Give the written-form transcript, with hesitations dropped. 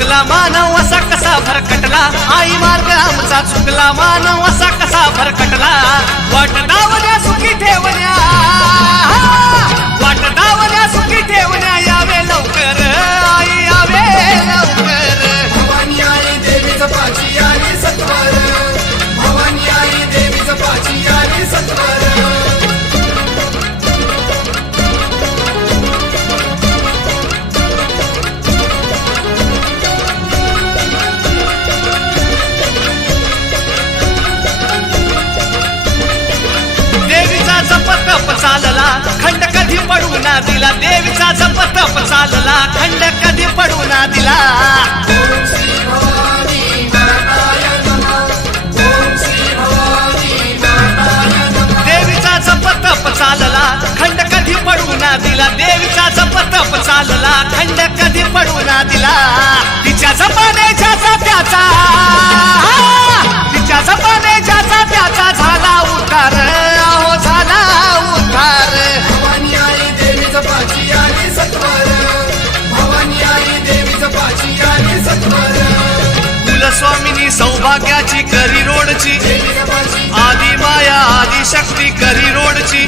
चुकला मानव असा कसा भरकटला, आई मार्ग आमचा चुकला मानव असा कसा भरकटला। वाट दावण्या सुखी ठेवण्या, वाट दावण्या सुखी ठेवण्या, यावे लवकर आई यावे लवकर। भवानी आई देवीचं पाची आली सत्वर, भवानी आई देवीचं पाची आली सत्वर। जप चालला खंड कधी पडू ना दिला, देवीचा जप तप चालला खंड कधी पडू ना दिला। ओम श्री भवानी माताय नमः, ओम श्री भवानी माताय नमः। देवीचा जप तप चालला खंड कधी पडू ना दिला, देवीचा जप तप चालला खंड कधी पडू ना दिला। तिच्या जपाने ज्याचा त्याचा, तिच्या जपाने ज्याचा त्याचा झाला उद्धार, अहो झाला उद्धार। भवानी आई देवीचं पाची आली सत्वर, भवानी आई देवीचं पाची आली सत्वर। कुलस्वामिनी सौभाग्याची करी रोडची, देवीचं पाची आदी माया आदी शक्ती करी रोडची।